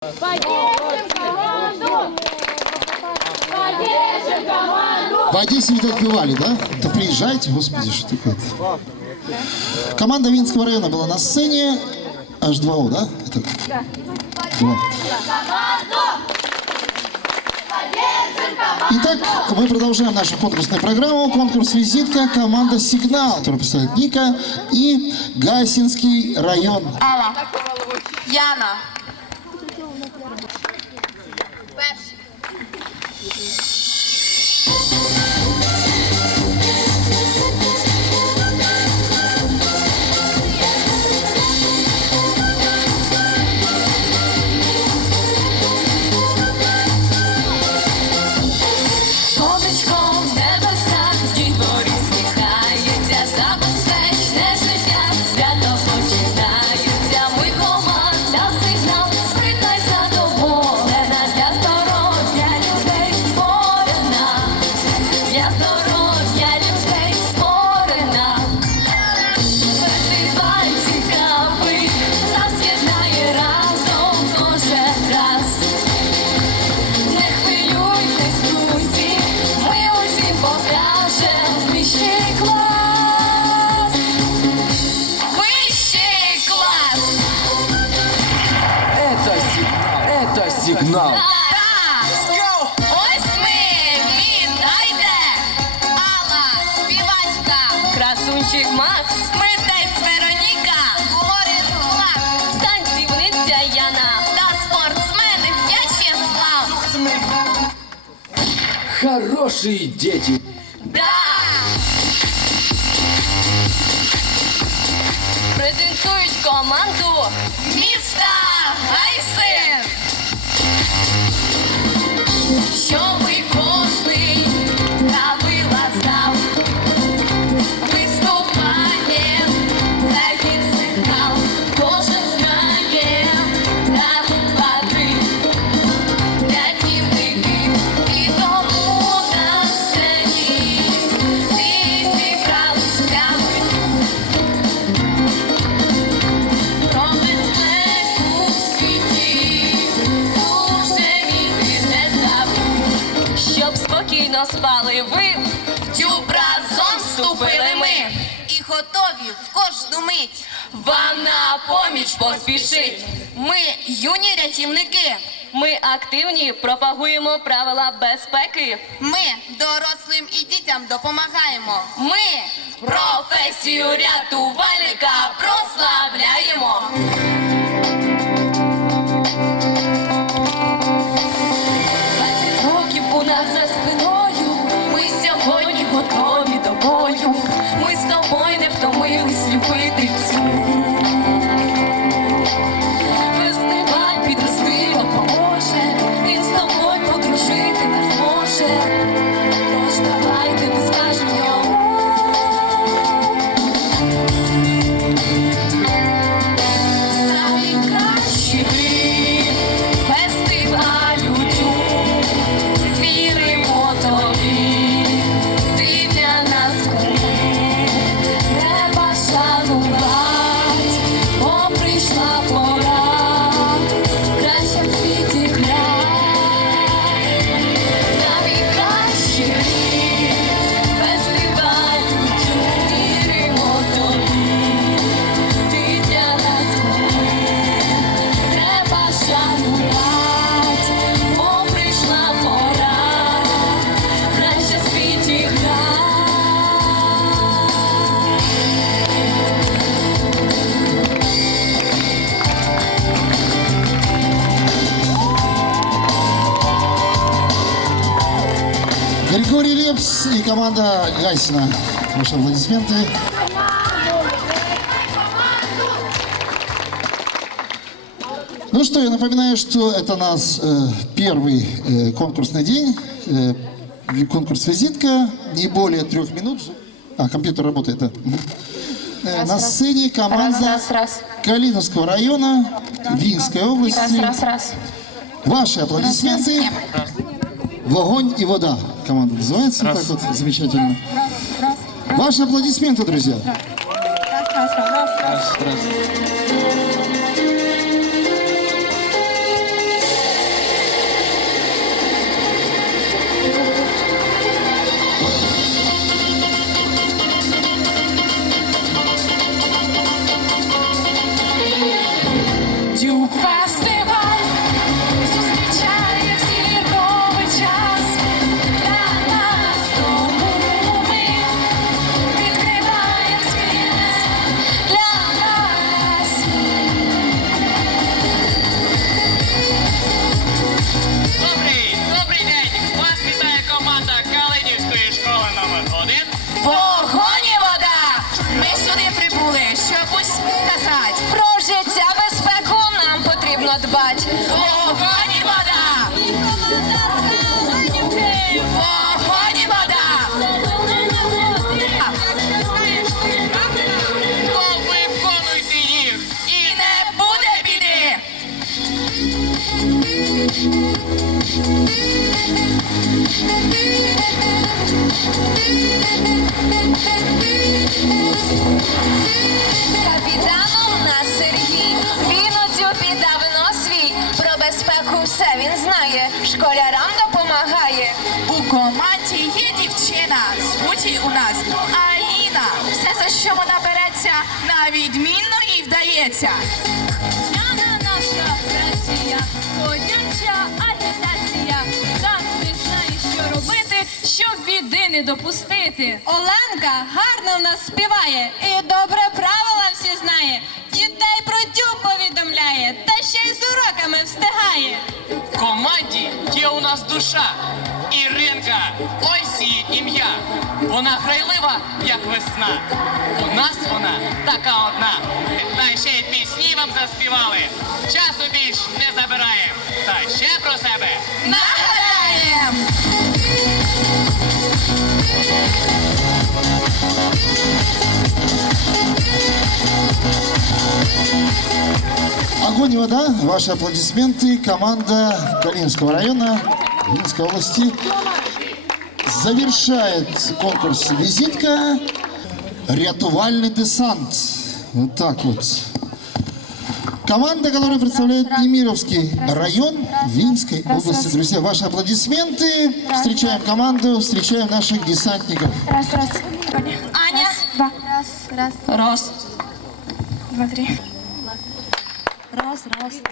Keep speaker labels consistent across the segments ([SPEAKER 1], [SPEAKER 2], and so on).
[SPEAKER 1] Поддержим команду! Поддержим команду!
[SPEAKER 2] В Одессе, видать, бывали, да? То приезжайте, господи, что такое -то? Команда Винского района была на сцене. H2O, да? Это... Да. Итак, мы продолжаем нашу конкурсную программу. Конкурс «Визитка». Команда «Сигнал», которую представляет Ника, и Гайсинский район.
[SPEAKER 3] Алла. Яна.
[SPEAKER 4] best. Красунчик Макс! Митець Вероніка! Лоріс Лак! Танцівниця Яна! Та спортсмени В'ячеслав!
[SPEAKER 5] Хорошие дети.
[SPEAKER 4] Да! Презентують команду міста Гайсин! Спали ви в тюб разом вступили ми і готові в кожну мить вам на поміч поспішить. Ми юні рятівники. Ми активні, пропагуємо правила безпеки.
[SPEAKER 3] Ми дорослим і дітям допомагаємо.
[SPEAKER 4] Ми професію рятувальника прославляємо.
[SPEAKER 2] Лепс и команда Гайсина. Ваши аплодисменты. Ну что, я напоминаю, что это нас э, первый э, конкурсный день. Э, конкурс «Визитка». Не более трех минут. А, компьютер работает, да. Э, На сцене команда
[SPEAKER 3] Раз, раз, раз.
[SPEAKER 2] Калиновского района Винской области.
[SPEAKER 3] Раз, раз, раз.
[SPEAKER 2] Ваши аплодисменты. Вогонь и вода. Команда называется. Так вот замечательно. Ваши аплодисменты, друзья.
[SPEAKER 4] Вогонь і вода! Вогонь і вода!
[SPEAKER 6] То виконуйте їх!
[SPEAKER 4] І не буде біди! Капітан вдається.
[SPEAKER 1] Яна наша прація, ходяча агітація. Завжди знає, що робити, щоб біди не допустити.
[SPEAKER 7] Оленка гарно в нас співає і добре правила всі знає. Дітей про тюб та ще й з уроками встигає.
[SPEAKER 6] В команді є у нас душа. Іринка, ось її ім'я. Вона грайлива, як весна. У нас вона така одна. Та ще й пісні вам заспівали. Часу більш не забираємо. Та ще про себе
[SPEAKER 4] Нагадаєм!
[SPEAKER 2] Огонь и вода, ваши аплодисменты. Команда Калининского района Минской области завершает конкурс «Визитка. Рятувальный десант». Вот так вот. Команда, которая представляет Немировский район Винской области. Друзья, ваши аплодисменты. Встречаем команду, встречаем наших десантников.
[SPEAKER 4] Аня.
[SPEAKER 1] Раз, раз,
[SPEAKER 4] Раз.
[SPEAKER 1] два, три.
[SPEAKER 4] Раз, раз.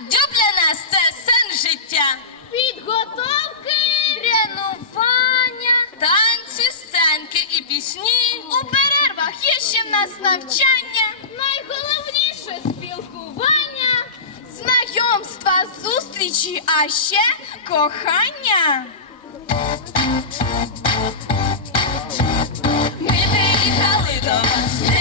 [SPEAKER 1] Дюб для нас
[SPEAKER 4] це сен життя.
[SPEAKER 1] Підготовки, тренування.
[SPEAKER 4] Танці, сценки і пісні.
[SPEAKER 1] У перервах є ще в нас навчання. Найголовніше спілкування, знайомства, зустрічі, а ще кохання.
[SPEAKER 4] Ми приїхали до вас,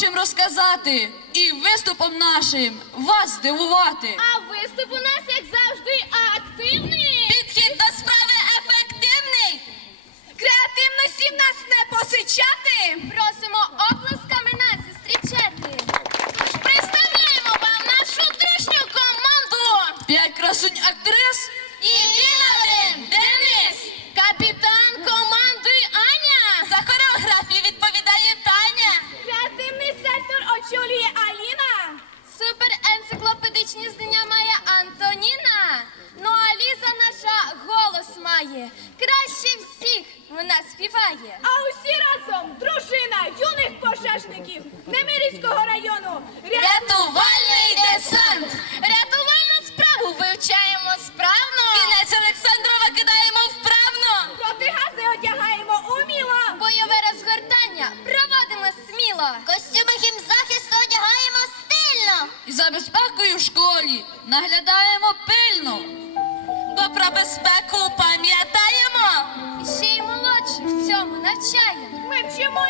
[SPEAKER 7] хочемо розказати і виступом нашим вас здивувати.
[SPEAKER 1] А виступ у нас, як завжди, активний.
[SPEAKER 4] Підхід до справи ефективний.
[SPEAKER 1] Креативності в нас не посичати.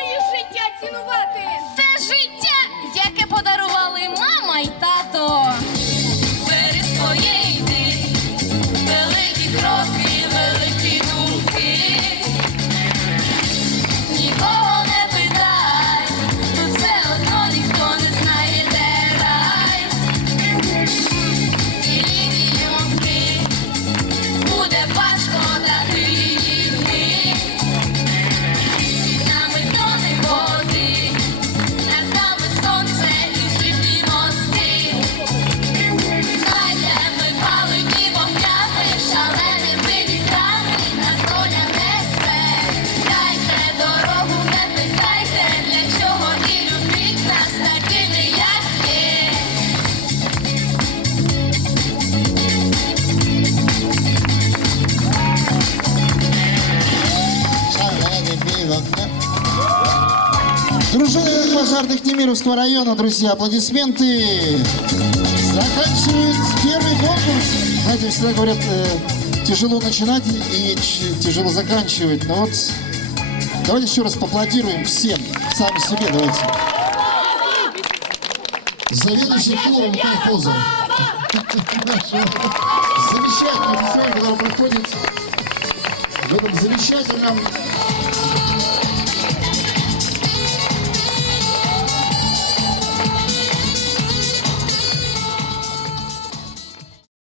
[SPEAKER 4] Вчимо життя цінувати. Те життя, яке подарували мама й тато.
[SPEAKER 2] Пожарных Немировского района, друзья, аплодисменты. Заканчивают первый конкурс. Знаете, всегда говорят, э, тяжело начинать и тяжело заканчивать. Но вот давайте еще раз поаплодируем всем, сами себе давайте. Заведующий клубом колхоза. Замечательный фестиваль, который проходит в этом замечательном